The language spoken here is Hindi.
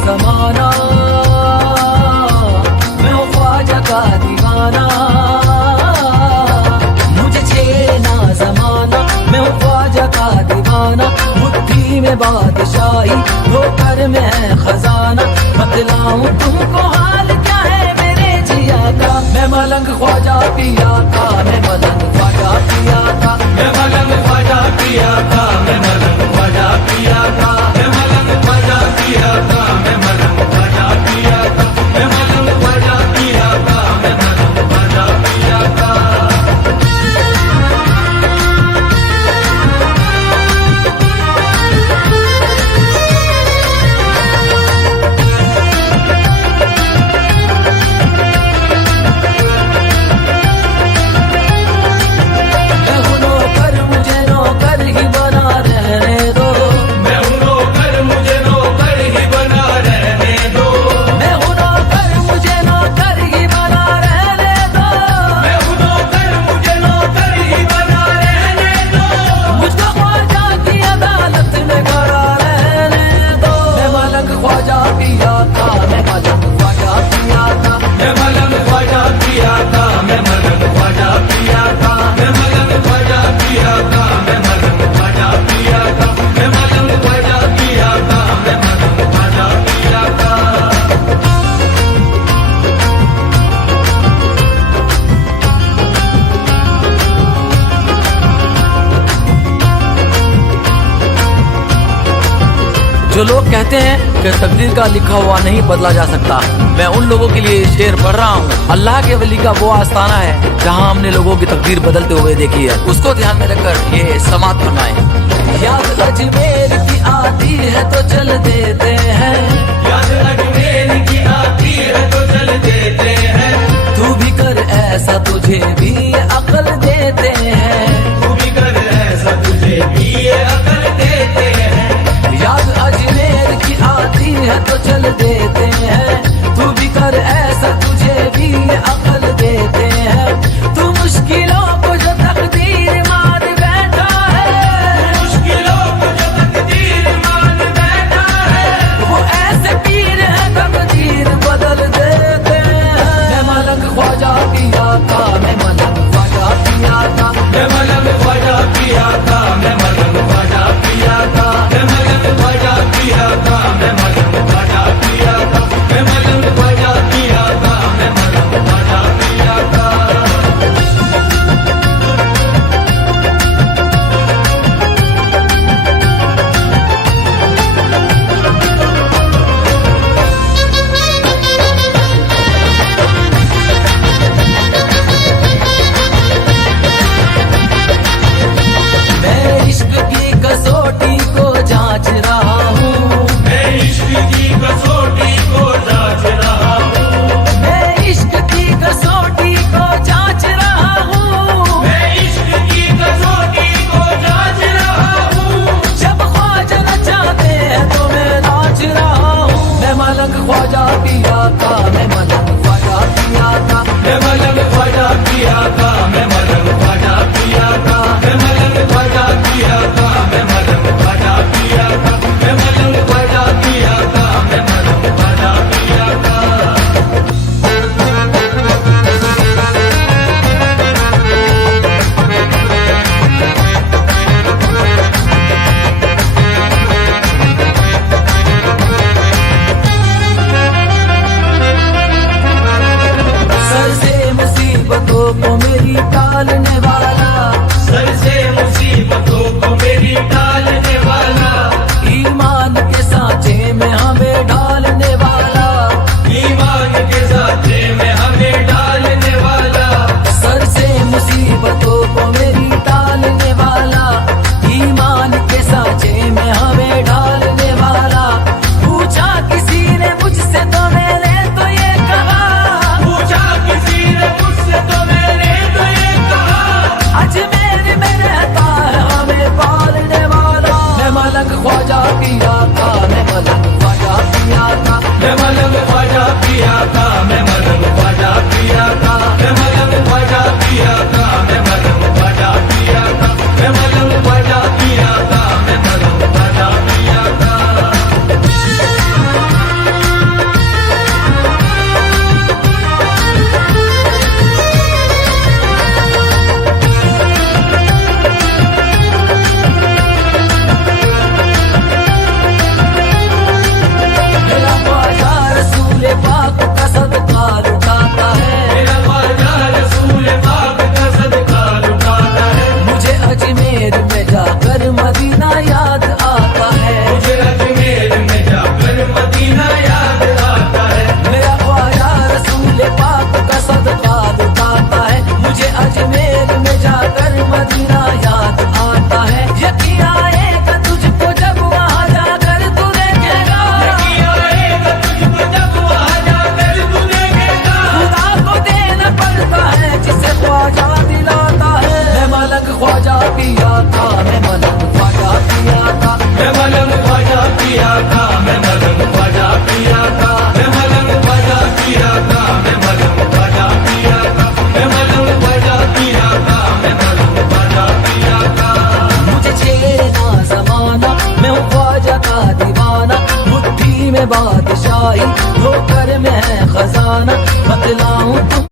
जमाना, मैं हूँ ख्वाजा का दीवाना। मुझे छेना जमाना, मैं हूँ ख्वाजा का दीवाना। मुट्ठी में बादशाही, ठोकर में है खजाना। बतलाऊं तुमको हाल क्या है मेरे जिया का। मैं मलंग ख्वाजा पिया का, मैं मलंग ख्वाजा पिया का, मैं मलंग ख्वाजा पिया का, मैं मलंग ख्वाजा पिया का, मैं मलंग ख्वाजा पिया का, मैं मलंग ख्वाजा पिया का, मैं मलंग ख्वाजा पिया का, मैं मलंग ख्वाजा पिया का। जो लोग कहते हैं कि तकदीर का लिखा हुआ नहीं बदला जा सकता, मैं उन लोगों के लिए शेर पढ़ रहा हूँ। अल्लाह के वली का वो आस्थाना है जहाँ हमने लोगों की तकदीर बदलते हुए देखी है। उसको ध्यान में रखकर ये समात फरमाए। याद अजमेर की आती है तो चल देते हैं, याद अजमेर की आती है तो चल देते हैं। तू भी कर ऐसा तुझे भी अकल देते हैं, तू भी कर ऐसा तुझे भी अकल देते हैं। याद अजमेर की आती है तो चल देते हैं, तू भी कर ऐसा तुझे भी अकल देते हैं। तू मुश्किलों को जो तकदीर मान बैठा है, मुश्किलों को जो तकदीर मान बैठा है, वो ऐसे पीर है तकदीर बदल देते हैं। मैं मलंग ख्वाजा पिया का, मैं मलंग ख्वाजा पिया का, मैं मलंग ख्वाजा पिया का, मैं मलंग ख्वाजा पिया का, मैं मलंग ख्वाजा पिया का, मैं मलंग ख्वाजा पिया का, मैं मलंग ख्वाजा पिया का, मैं मलंग ख्वाजा पिया का। मैं इश्क की कसौटी को जांच रहा हूँ, मैं इश्क की कसौटी को जांच रहा हूँ, मैं इश्क की कसौटी को जांच रहा हूँ, मैं इश्क की कसौटी को जांच रहा हूँ। जब ख्वाजा नचाते हैं तो मैं नाच रहा हूँ। मैं मलंग ख्वाजा पिया का, मैं मलंग ख्वाजा पिया का, मैं मलंग ख्वाजा पिया का, मैं मलंग ख्वाजा पिया का, मैं मलंग ख्वाजा पिया का, मैं मलंग ख्वाजा पिया का, मैं मलंग ख्वाजा पिया का, मैं मलंग ख्वाजा पिया का। सर से मुसीबतों को मेरी टालने वाला, सर से मुसीबतों को मेरी टालने वाला, ईमान के सांचे में हमें ढालने वाला, ईमान के सांचे में हमें ढालने वाला। सर से मुसीबतों को मेरी टालने वाला, ईमान के सांचे में हमें ढालने वाला। पूछा किसी ने मुझसे तो मैंने तो ये कहा, पूछा किसी ने मुझसे तो मैंने तो ये कहा, अजमेर में रहता है हमें पालने वाला। मैं मलंग ख्वाजा पिया का, मैं मलंग ख्वाजा पिया का, मैं मलंग ख्वाजा पिया का, मैं मलंग ख्वाजा पिया का, मैं मलंग ख्वाजा पिया का, मैं मलंग ख्वाजा पिया का, मैं मलंग ख्वाजा पिया का, मैं मलंग ख्वाजा पिया का। बादशाही, ठोकर में है खजाना, बतलाऊं